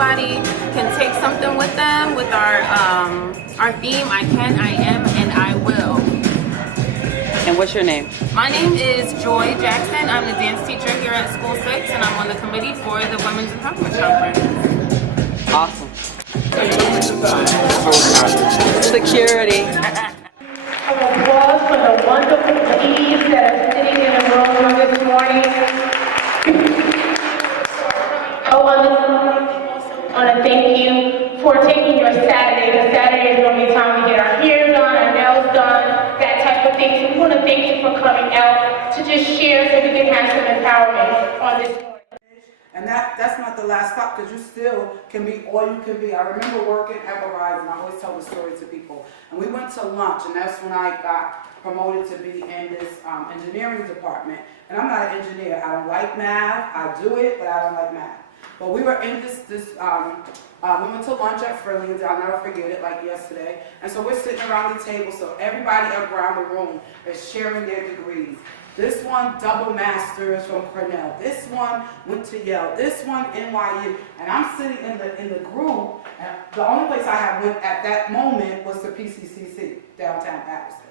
everybody can take something with them with our theme, I can, I am, and I will. And what's your name? My name is Joy Jackson. I'm the dance teacher here at School 6, and I'm on the committee for the Women's Empowerment Conference. Awesome. Security. Applause for the wonderful ladies that are sitting in the room this morning. I want to thank you for taking your Saturday, because Saturday is going to be time to get our hair done, our nails done, that type of thing. So we want to thank you for coming out to just share so we can have some empowerment on this morning. And that's not the last stop, because you still can be all you can be. I remember working at POWERHOUSE, and I always tell the story to people. And we went to lunch, and that's when I got promoted to be in this engineering department. And I'm not an engineer. I don't like math. I do it, but I don't like math. But we were in we went to lunch at Freeland's. I'll never forget it, like yesterday. And so we're sitting around the table, so everybody around the room is sharing their degrees. This one, double masters from Cornell. This one went to Yale. This one, NYU. And I'm sitting in the group, and the only place I had went at that moment was the PCCC, downtown Paterson.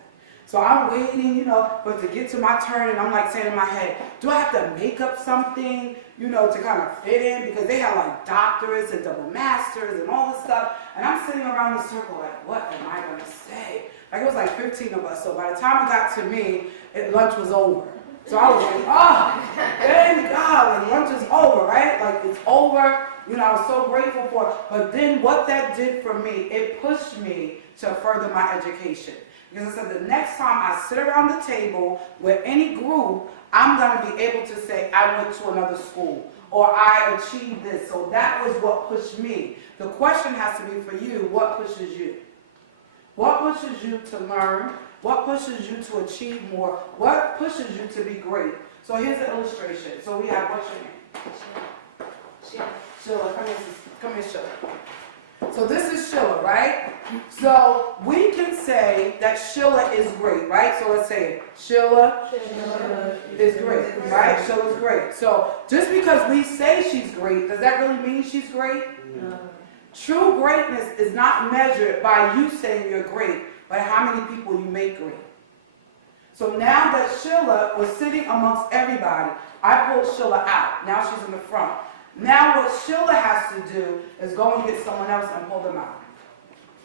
So I'm waiting, you know, but to get to my turn, and I'm like saying in my head, do I have to make up something, you know, to kind of fit in? Because they have like doctorates and double masters and all this stuff. And I'm sitting around the circle like, what am I going to say? Like, it was like 15 of us. So by the time it got to me, lunch was over. So I was like, oh, thank God, like lunch is over, right? Like, it's over. You know, I was so grateful for it. But then what that did for me, it pushed me to further my education. Because I said, the next time I sit around the table with any group, I'm going to be able to say, I went to another school, or I achieved this. So that was what pushed me. The question has to be for you, what pushes you? What pushes you to learn? What pushes you to achieve more? What pushes you to be great? So here's an illustration. So we have, what's your name? Sheila. Come here, Sheila. So this is Sheila, right? So we can say that Sheila is great, right? So let's say it. Sheila is great, right? Sheila's great. So just because we say she's great, does that really mean she's great? No. True greatness is not measured by you saying you're great, but how many people you make great. So now that Sheila was sitting amongst everybody, I pulled Sheila out. Now she's in the front. Now what Sheila has to do is go and get someone else and pull them out.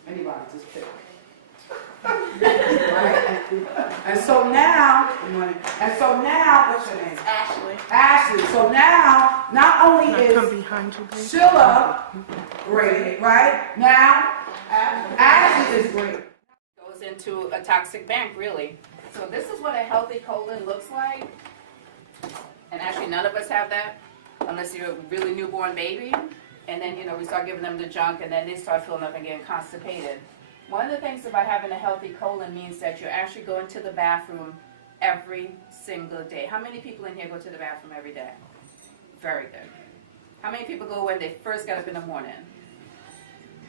Anybody, just pick. Right? And so now, what's your name? Ashley. Ashley. So now, not only is Sheila great, right? Now, Ashley is great. Goes into a toxic bank, really. So this is what a healthy colon looks like. And actually, none of us have that, unless you're a really newborn baby. And then, you know, we start giving them the junk, and then they start filling up and getting constipated. One of the things about having a healthy colon means that you're actually going to the bathroom every single day. How many people in here go to the bathroom every day? Very good. How many people go when they first get up in the morning?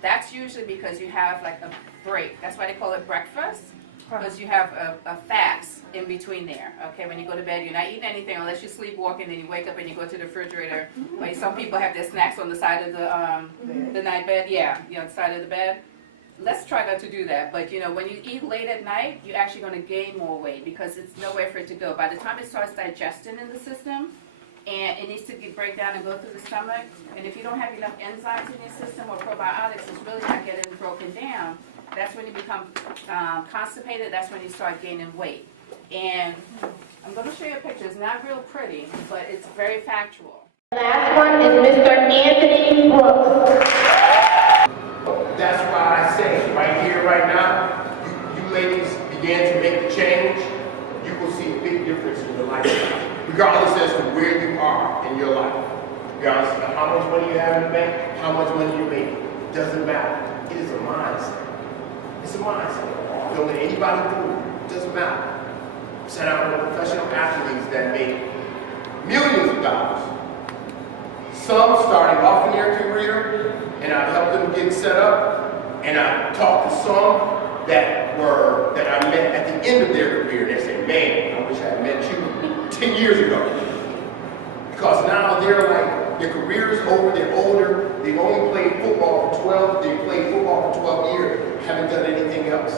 That's usually because you have like a break. That's why they call it breakfast, because you have a fast in between there. Okay, when you go to bed, you're not eating anything unless you're sleepwalking, then you wake up and you go to the refrigerator. Like some people have their snacks on the side of the night bed. Yeah, you know, the side of the bed. Let's try not to do that. But you know, when you eat late at night, you're actually going to gain more weight because it's nowhere for it to go. By the time it starts digesting in the system, and it needs to break down and go through the stomach, and if you don't have enough enzymes in your system or probiotics, it's really not getting broken down. That's when you become constipated. That's when you start gaining weight. And I'm going to show you a picture. It's not real pretty, but it's very factual. The last one is Mr. Anthony Brooks. That's why I say, right here, right now, you ladies begin to make the change, you will see a big difference in your life. Regardless as to where you are in your life. Regardless of how much money you have in the bank, how much money you make, it doesn't matter. It is a mindset. It's a mindset. Don't let anybody fool you. It doesn't matter. I sat out with professional athletes that make millions of dollars. Some starting off in their career, and I helped them get set up, and I talked to some that I met at the end of their career. They say, man, I wish I had met you 10 years ago. Because now they're like, Their career is over, they're older, they've only played football for 12, they played football for 12 years, haven't done anything else.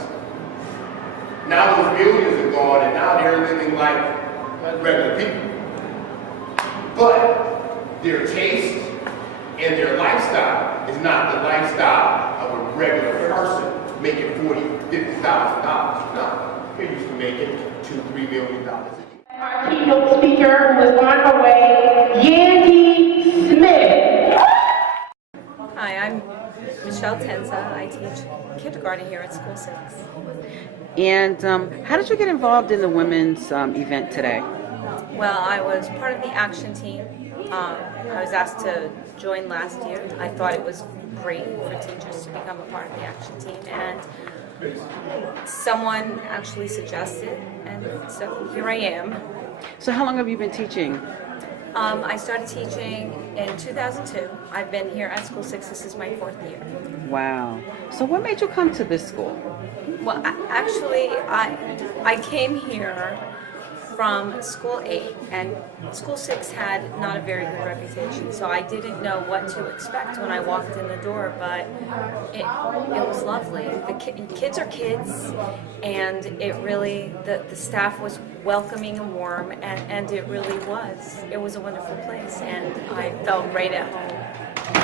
Now those millions are gone, and now they're living like regular people. But their taste and their lifestyle is not the lifestyle of a regular person making $40,000, $50,000. No, they're used to making $2-3 million a year. Our keynote speaker who is on her way, Yandy Smith. Hi, I'm Michelle Tenza. I teach kindergarten here at School 6. And how did you get involved in the women's event today? Well, I was part of the action team. I was asked to join last year. I thought it was great for teachers to become a part of the action team, and someone actually suggested, and so here I am. So how long have you been teaching? I started teaching in 2002. I've been here at School 6. This is my 4th year. Wow. So what made you come to this school? Well, actually, I came here from School 8, and School 6 had not a very good reputation, so I didn't know what to expect when I walked in the door, but it was lovely. The kids are kids, and it really, the staff was welcoming and warm, and it really was. It was a wonderful place, and I felt right at home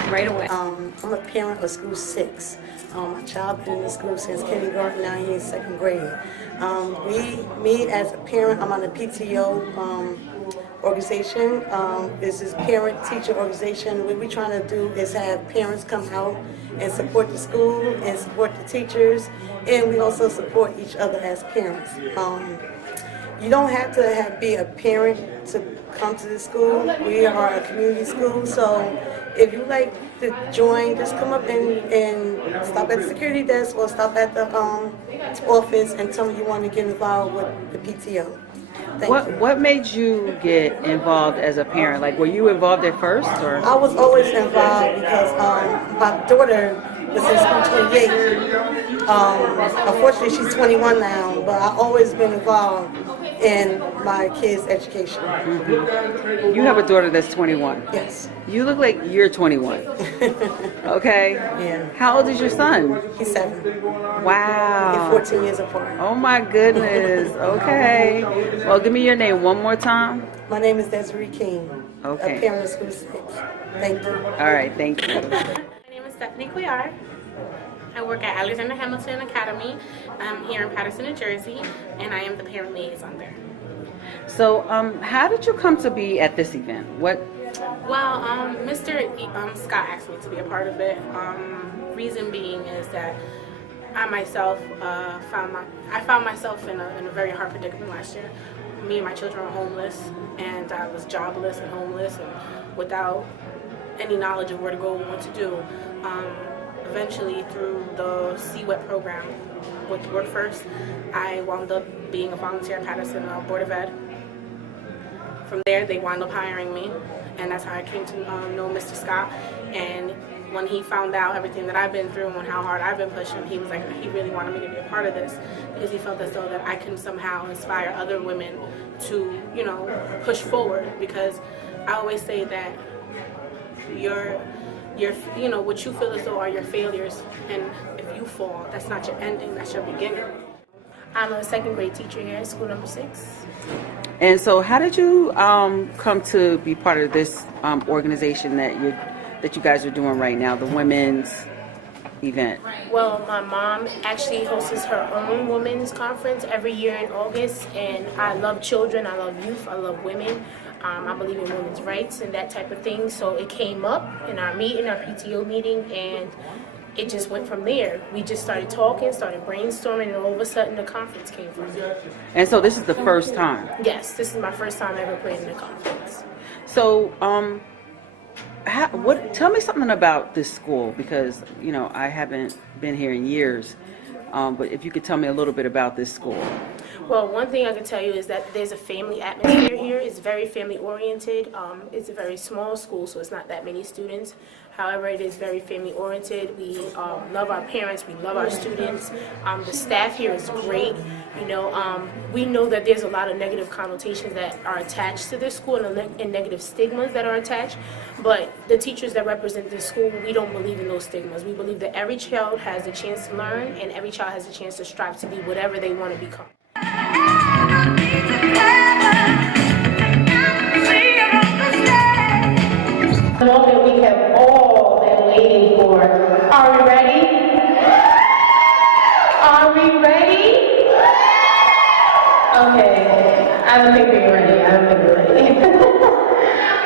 right away. I'm a parent of School 6. My child been in the school since kindergarten, now he's in 2nd grade. Me as a parent, I'm on the PTO organization. This is parent-teacher organization. What we're trying to do is have parents come out and support the school and support the teachers, and we also support each other as parents. You don't have to be a parent to come to the school. We are a community school, so if you like to join, just come up and stop at the security desk or stop at the office and tell me you want to get involved with the PTO. What made you get involved as a parent? Like, were you involved at first, or? I was always involved because my daughter was in school 28. Unfortunately, she's 21 now, but I've always been involved in my kids' education. Mm-hmm. You have a daughter that's 21. Yes. You look like you're 21. Okay. Yeah. How old is your son? He's 7. Wow. We're 14 years apart. Oh my goodness. Okay. Well, give me your name one more time. My name is Desiree King. Okay. A parent of School 6. Thank you. All right. Thank you. My name is Stephanie Couillard. I work at Alexander Hamilton Academy here in Paterson, New Jersey, and I am the parent liaison there. So, how did you come to be at this event? What? Well, Mr. Scott asked me to be a part of it. Reason being is that I myself found myself in a very hard predicament last year. Me and my children were homeless, and I was jobless and homeless, and without any knowledge of where to go and what to do. Eventually, through the CWET program with Work First, I wound up being a volunteer at Paterson Board of Ed. From there, they wound up hiring me, and that's how I came to know Mr. Scott. And when he found out everything that I've been through and how hard I've been pushing, he was like, he really wanted me to be a part of this because he felt as though that I can somehow inspire other women to, you know, push forward. Because I always say that you know, what you feel as though are your failures, and if you fall, that's not your ending, that's your beginning. I'm a 2nd grade teacher here at school number 6. And so, how did you come to be part of this organization that you guys are doing right now, the women's event? Well, my mom actually hosts her own women's conference every year in August, and I love children, I love youth, I love women. I believe in women's rights and that type of thing, so it came up in our meeting, our PTO meeting, and it just went from there. We just started talking, started brainstorming, and all of a sudden the conference came from there. And so this is the first time? Yes, this is my first time ever playing in a conference. So, tell me something about this school, because, you know, I haven't been here in years, but if you could tell me a little bit about this school. Well, one thing I can tell you is that there's a family atmosphere here. It's very family oriented. It's a very small school, so it's not that many students. However, it is very family-oriented. We love our parents. We love our students. The staff here is great. You know, we know that there's a lot of negative connotations that are attached to this school and negative stigmas that are attached. But the teachers that represent this school, we don't believe in those stigmas. We believe that every child has a chance to learn, and every child has a chance to strive to be whatever they want to become. The moment we have all been waiting for. Are we ready? Are we ready? Okay, I don't think we're ready.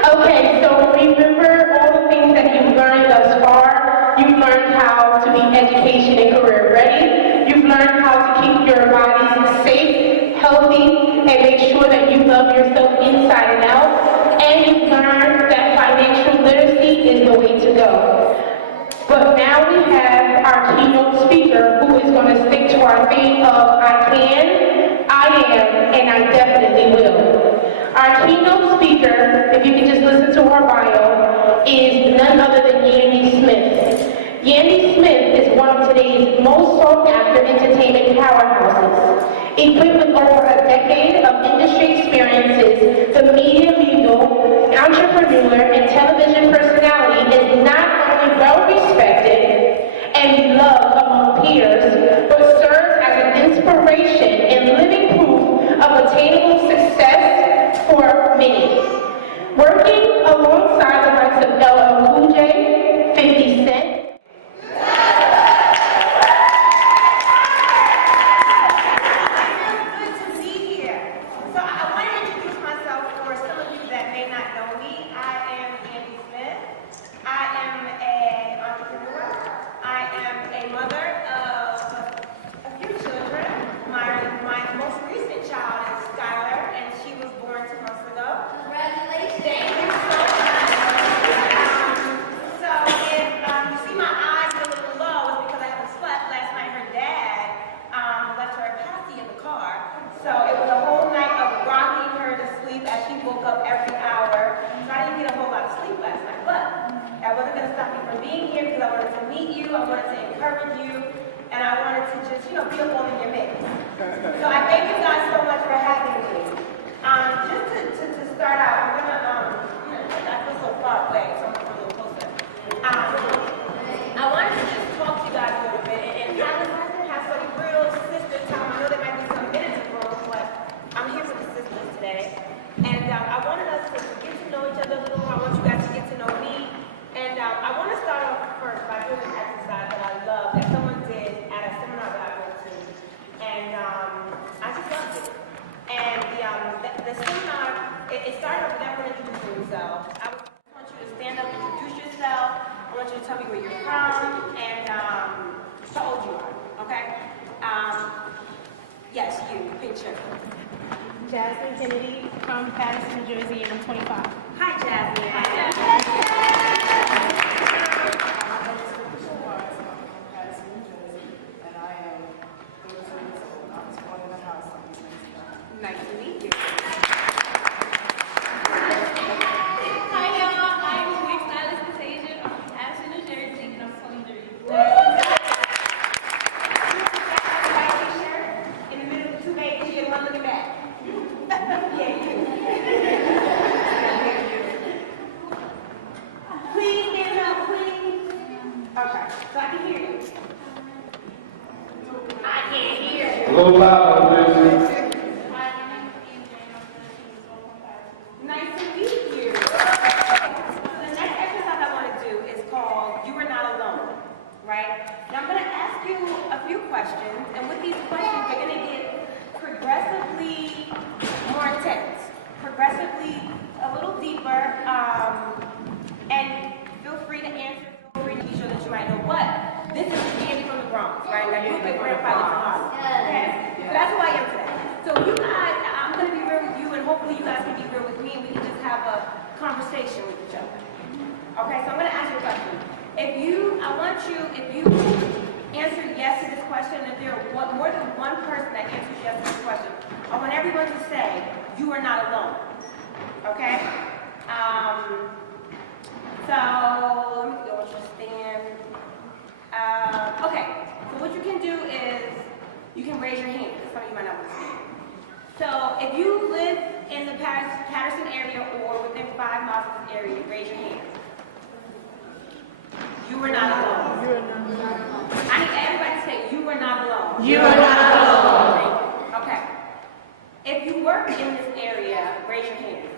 Okay, so remember all the things that you've learned thus far. You've learned how to be education and career ready. You've learned how to keep your bodies safe, healthy, and make sure that you love yourself inside and out. And you've learned that financial literacy is the way to go. But now we have our keynote speaker who is going to stick to our theme of I can, I am, and I definitely will. Our keynote speaker, if you can just listen to her bio, is none other than Yandy Smith. Yandy Smith is one of today's most sought after entertainment powerhouses. Equipped with over a decade of industry experiences, the media legal, entrepreneur, and television personality is not only well respected and loved among peers, but serves as an inspiration and living proof of attainable success for many. Working alongside the likes of L&HH, 50 Cent, From Paterson, New Jersey, and I'm 25. Hi, Jasmine. Nice to meet you. Hi, y'all. I'm from Paterson, New Jersey, and I'm 23. In the middle of two babies, you get one looking back. Yeah, you. Please stand up, please. Okay, so I can hear you. I can't hear you. A little loud, baby. Nice to meet you. The next exercise I want to do is called You Are Not Alone, right? Now I'm going to ask you a few questions, and with these questions, you're going to get progressively more intense, progressively a little deeper, and feel free to answer, feel free to be sure that you might know what. This is Yandy from the Bronx, right? Like, you pick Grandpa from Harlem, okay? So that's who I am today. So you guys, I'm going to be real with you, and hopefully you guys can be real with me, and we can just have a conversation with each other. Okay, so I'm going to ask you a question. If you answer yes to this question, if there are more than one person that answers yes to this question, I want everyone to say, you are not alone. Okay? So let me go with your stand. Okay, so what you can do is you can raise your hand. Some of you might not understand. So if you live in the Paterson area or within 5 miles of this area, raise your hand. You are not alone. You are not alone. I need everybody to say, you are not alone. You are not alone. Okay. If you work in this area, raise your hand.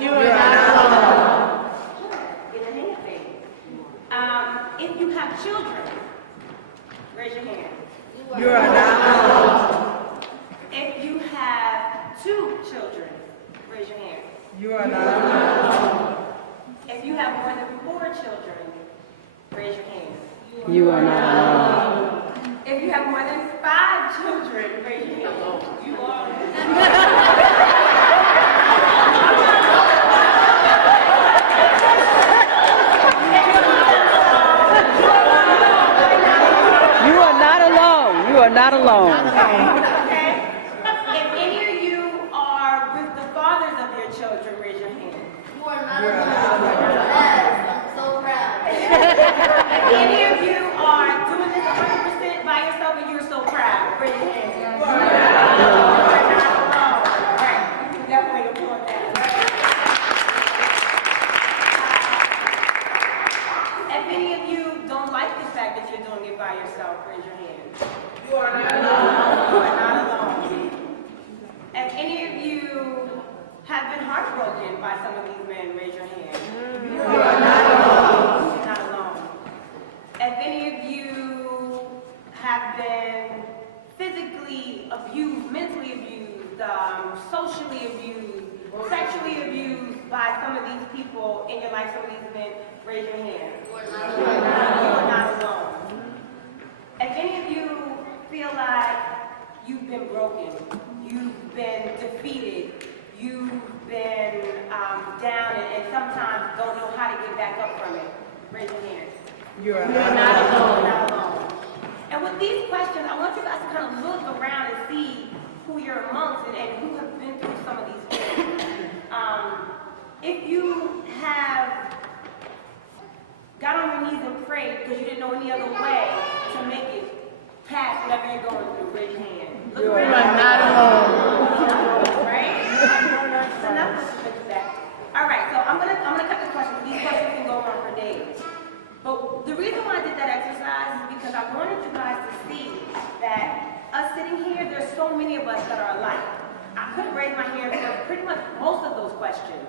You are not alone. Get a hand thing. If you have children, raise your hand. You are not alone. If you have 2 children, raise your hand. You are not alone. If you have more than 4 children, raise your hand. You are not alone. If you have more than 5 children, raise your hand. You are. You are not alone. You are not alone. Okay? If any of you are with the fathers of your children, raise your hand. You are not alone. Yes, I'm so proud. If any of you are doing this 100% by yourself and you're so proud, raise your hand. You are not alone. Right. You can definitely applaud that. If any of you don't like the fact that you're doing it by yourself, raise your hand. You are not alone. You are not alone. If any of you have been heartbroken by some of these men, raise your hand. You are not alone. You're not alone. If any of you have been physically abused, mentally abused, socially abused, sexually abused by some of these people in your life, some of these men, raise your hand. You are not alone. If any of you feel like you've been broken, you've been defeated, you've been down and sometimes don't know how to get back up from it, raise your hand. You are You're not alone. Not alone. And with these questions, I want you guys to kind of look around and see who you're amongst and who have been through some of these things. If you have got on your knees and prayed because you didn't know any other way to make it past whatever you're going through, raise your hand. Look around. You are not alone. Right? So now let's look at that. All right, so I'm gonna cut this question. These questions can go on for days. But the reason why I did that exercise is because I wanted you guys to see that us sitting here, there's so many of us that are alike. I could have raised my hand for pretty much most of those questions.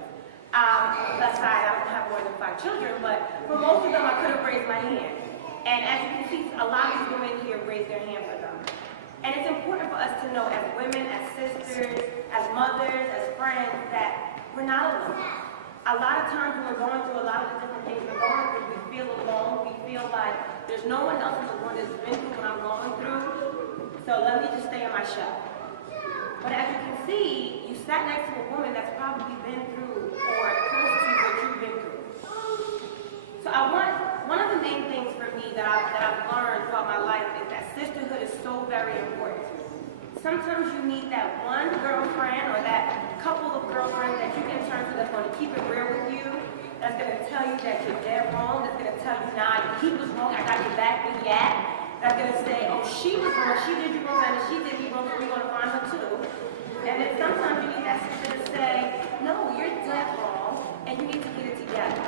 Aside, I don't have more than 5 children, but for most of them, I could have raised my hand. And as you can see, a lot of these women here raised their hand for them. And it's important for us to know as women, as sisters, as mothers, as friends, that we're not alone. A lot of times when we're going through a lot of the different things we're going through, we feel alone. We feel like there's no one else in the world that's been through what I'm going through. So let me just stay in my shell. But as you can see, you sat next to a woman that's probably been through or close to what you've been through. So one of the main things for me that I've learned throughout my life is that sisterhood is so very important. Sometimes you need that one girlfriend or that couple of girlfriends that you can turn to that's going to keep it real with you, that's going to tell you that you're dead wrong, that's going to tell you, nah, he was wrong, I got your back, where you at? That's going to say, oh, she was wrong, she did you wrong, and she did me wrong, so we're going to find her too. And then sometimes you need that sister to say, no, you're dead wrong, and you need to get it together.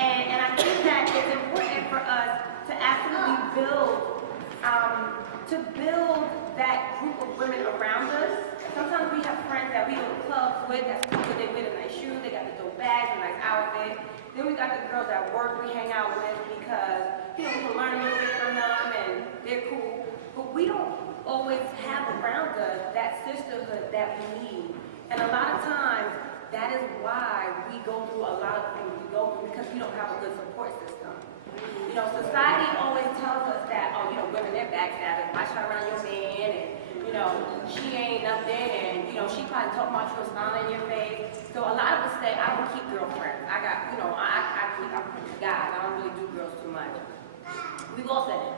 And I think that it's important for us to actually build that group of women around us. Sometimes we have friends that we go to clubs with, that's cool, they wear the nice shoes, they got the dope bags, a nice outfit. Then we got the girls at work we hang out with because, we can learn a little bit from them and they're cool. But we don't always have around us that sisterhood that we need. And a lot of times, that is why we go through a lot of things we go through because we don't have a good support system. Society always tells us that, women, they're backstabbers. Watch her around your man, and, she ain't nothing, and, she probably talking about you and smiling in your face. So a lot of us say, I don't keep girlfriends. I got, I keep guys. I don't really do girls too much. We've all said it.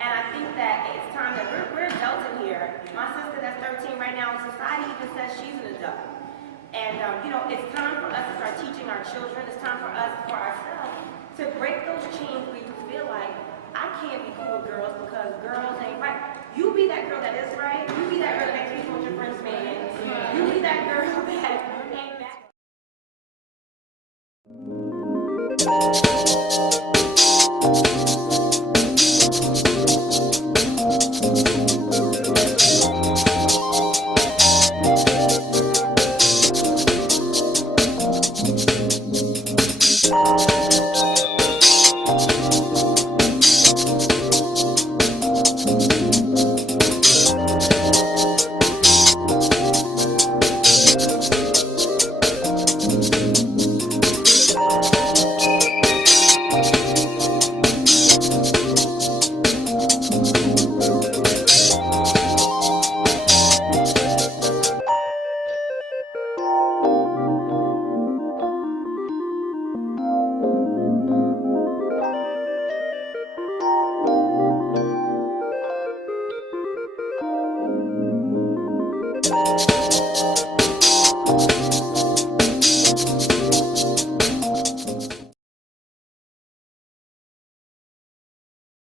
And I think that it's time that we're adults in here. My sister that's 13 right now, society even says she's an adult. And And, it's time for us to start teaching our children. It's time for us, for ourselves, to break those chains where you feel like, I can't be cool with girls because girls ain't right. You be that girl that is right. You be that girl that makes people with your friends' man. You be that girl that